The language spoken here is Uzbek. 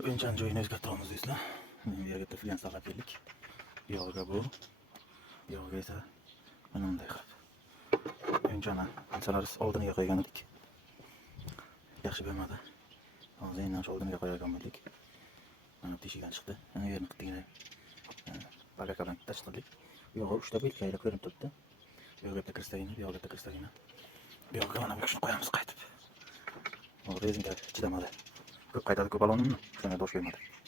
O'yinchani joyini o'zgartiramiz deysizlar. Bu yerga bitta flyans taqab keldik. Bu yog'iga bu, bu yog'iga esa mana bunday qilib. O'yinchani anchalar oldiniga qo'ygan edik. Yaxshi bo'lmadi. Hozir yana oldiniga qo'ygan bo'ldik. Mana bu teshikdan chiqdi. Ana yerni qittigina bagaka bilan tashqirdik. Bu yog'i 3 ta belkayla ko'rinib turibdi. Bu yog'iga bitta kristagina, bu yog'iga bitta kristagina. Bu yog'iga mana bu kishini qo'yamiz qaytib. O rezinka chidamadi. Ko'p qaytadi, ko'p ololmayman. Shunga dosh kelmadi.